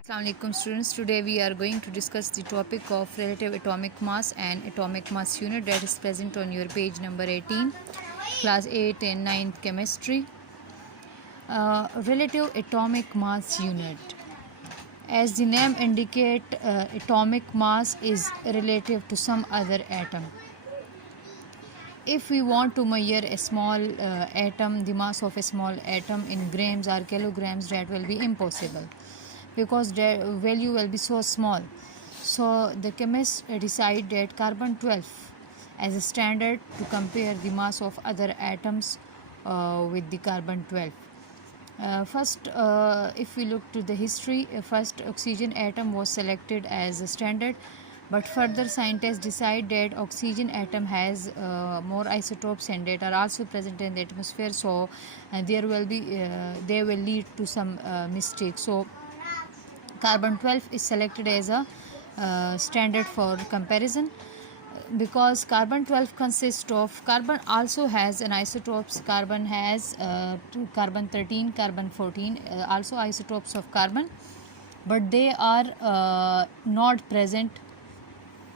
Assalamualaikum students, today we are going to discuss the topic of relative atomic mass and atomic mass unit that is present on your page number 18, class 8 and 9th chemistry. Relative atomic mass unit. As the name indicate, atomic mass is relative to some other atom. If we want to measure a small atom, the mass of a small atom in grams or kilograms, that will be impossible because the value will be so small. So the chemists decide that carbon 12 as a standard to compare the mass of other atoms with the carbon 12. First, if we look to the history, first oxygen atom was selected as a standard, but further scientists decide that oxygen atom has more isotopes and that are also present in the atmosphere, so they will lead to some mistakes. So carbon 12 is selected as a standard for comparison, because carbon 12 consists of carbon also has an isotopes. Carbon has carbon 13, carbon 14 also isotopes of carbon, but they are not present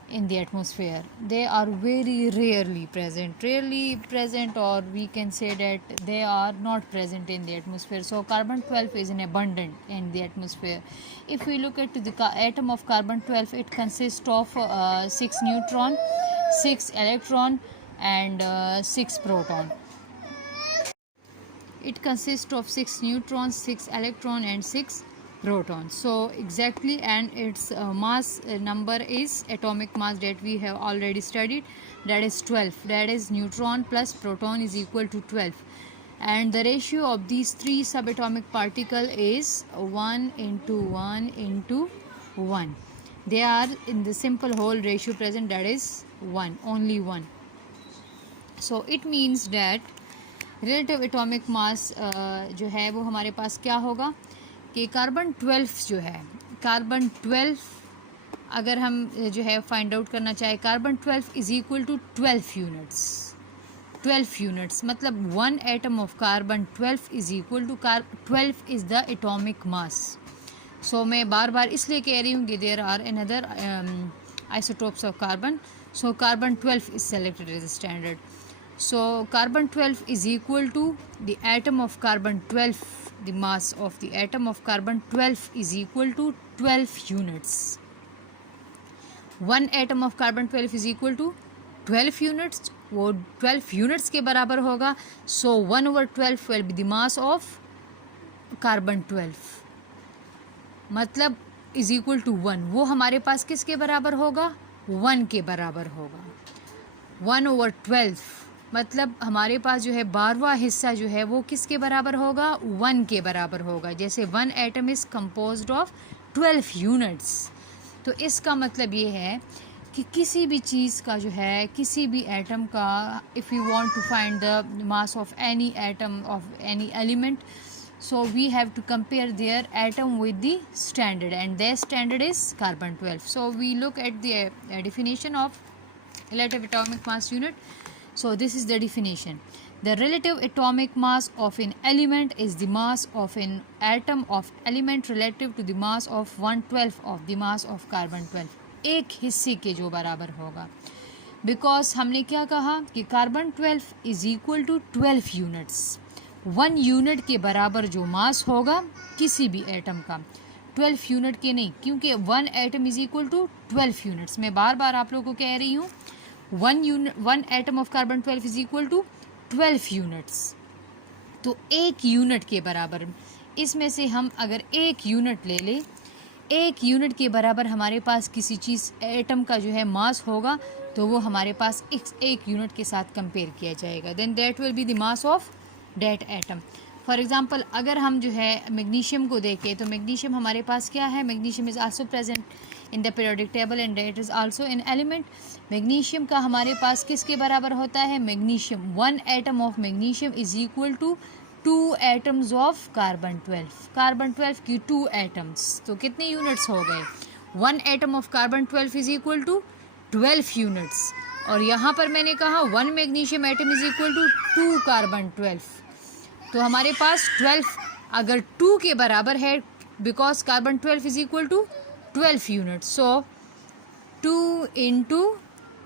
in the atmosphere. They are very rarely present, or we can say that they are not present in the atmosphere. So carbon 12 is in abundant in the atmosphere. If we look at the atom of carbon 12, it consists of 6 neutron, 6 electron and 6 proton. It consists of 6 neutrons, 6 electron and 6 protons. So exactly, and its mass number is atomic mass that we have already studied, that is 12. That is neutron plus proton is equal to 12, and the ratio of these three subatomic particle is 1 into 1 into 1. They are in the simple whole ratio present, that is 1, only 1. So it means that relative atomic मास जो है वो हमारे पास क्या होगा कि carbon 12 जो है, कार्बन 12 अगर हम जो है फाइंड आउट करना चाहे, carbon 12 is equal to 12 units. 12 units मतलब 1 atom of carbon 12 is equal to 12 is the atomic mass. So मैं बार बार इसलिए कह रही हूँ कि there are another isotopes of carbon. So carbon 12 is selected as a standard. So carbon 12 is equal to the atom of carbon 12. The mass of the atom of carbon 12 is equal to 12 units. One atom of carbon 12 is equal to 12 units. वो 12 units के बराबर होगा. So 1 over 12 will be the mass of carbon 12. मतलब is equal to 1. वो हमारे पास किसके बराबर होगा? 1 के बराबर होगा. 1 over 12 मतलब हमारे पास जो है 12वां हिस्सा जो है वो किसके बराबर होगा? 1 के बराबर होगा. जैसे 1 atom is composed of 12 units. तो इसका मतलब ये है कि किसी भी चीज़ का जो है, किसी भी एटम का, if you want to find the mass of any atom of any element, so we have to compare their atom with the standard, and their standard is carbon 12. So we look at the definition of relative atomic mass unit. So this is the definition. The relative atomic mass of an element is the mass of an atom of element relative to the mass of 1/12 of the mass of carbon 12. एक हिस्से के जो बराबर होगा. Because हमने क्या कहा कि carbon 12 is equal to 12 units. 1 unit के बराबर जो मास होगा किसी भी एटम का, 12 यूनिट के नहीं, क्योंकि 1 atom is equal to 12 units. मैं बार बार आप लोगों को कह रही हूँ, 1 atom of carbon 12 is equal to 12 units. तो 1 यूनिट के बराबर, इसमें से हम अगर 1 यूनिट ले लें, 1 यूनिट के बराबर हमारे पास किसी चीज़ एटम का जो है मास होगा, तो वो हमारे पास 1 यूनिट के साथ कंपेयर किया जाएगा. Then that will be the mass of that atom. For example अगर हम जो है मैग्नीशियम को देखें, तो मैग्नीशियम हमारे पास क्या है? Magnesium is also present in the periodic table and that is also an element. Magnesium का हमारे पास किसके बराबर होता है? Magnesium. 1 atom of magnesium is equal to 2 atoms of carbon 12. Carbon 12 की 2 एटम्स, तो कितने यूनिट्स हो गए? 1 atom of carbon 12 is equal to 12 units. और यहाँ पर मैंने कहा 1 magnesium atom is equal to 2 carbon 12. तो हमारे पास 12 अगर 2 के बराबर है, because carbon 12 is equal to 12 units, so 2 into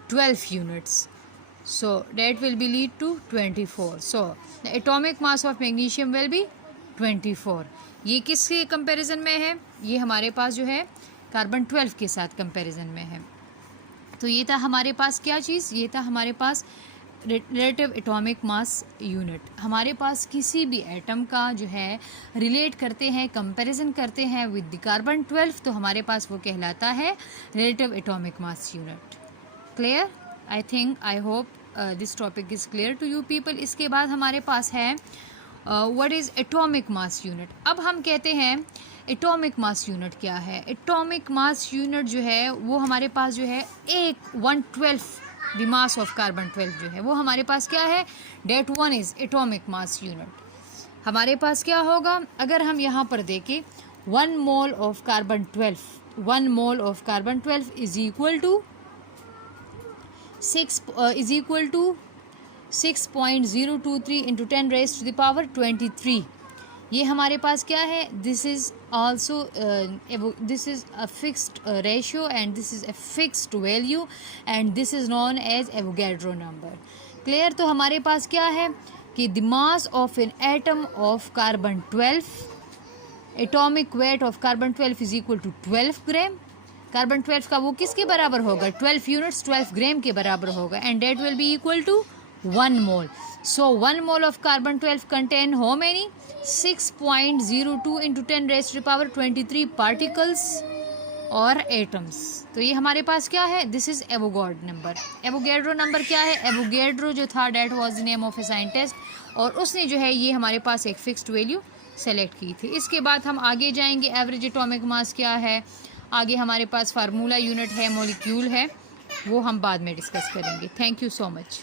12 units, so that will be lead to 24. So the atomic mass of magnesium will be 24. ये किसके कंपैरिजन में है? ये हमारे पास जो है कार्बन 12 के साथ कंपैरिजन में है। तो ये था हमारे पास क्या चीज़, ये था हमारे पास रिलेटिव एटॉमिक मास यूनिट। हमारे पास किसी भी एटम का जो है रिलेट करते हैं, कंपैरिजन करते हैं विद द कार्बन 12, तो हमारे पास वो कहलाता है relative atomic mass unit. Clear? I think, I hope this topic is clear to you people. इसके बाद हमारे पास है what is atomic mass unit. अब हम कहते हैं एटॉमिक मास यूनिट क्या है। एटॉमिक मास यूनिट जो है वो हमारे पास जो है 1/12 द मास ऑफ कार्बन 12 जो है वो हमारे पास क्या है, that one is atomic mass unit. हमारे पास क्या होगा, अगर हम यहाँ पर देखें 1 mole of carbon 12, 1 mole of carbon 12 is equal to 6.023 into 10 raised to the power 23। ये हमारे पास क्या है, this is also this is a fixed ratio and this is a fixed value and this is known as Avogadro number. Clear? तो हमारे पास क्या है कि the mass of an atom of carbon 12, atomic weight of carbon 12 is equal to 12 gram. Carbon 12 का वो किसके बराबर होगा, 12 यूनिट्स 12 ग्राम के बराबर होगा, and that will be equal to 1 mole. So 1 mole of carbon 12 contain how many, 6.02 into 10 raised to the power 23 particles और atoms. तो ये हमारे पास क्या है, this is Avogadro number. Avogadro number क्या है, एवोगैड्रो जो था that was the name of a scientist, और उसने जो है ये हमारे पास एक फिक्स्ड वैल्यू सेलेक्ट की थी। इसके बाद हम आगे जाएंगे, एवरेज एटॉमिक मास क्या है, आगे हमारे पास फार्मूला यूनिट है, मॉलिक्यूल है, वो हम बाद में डिस्कस करेंगे। Thank you so much.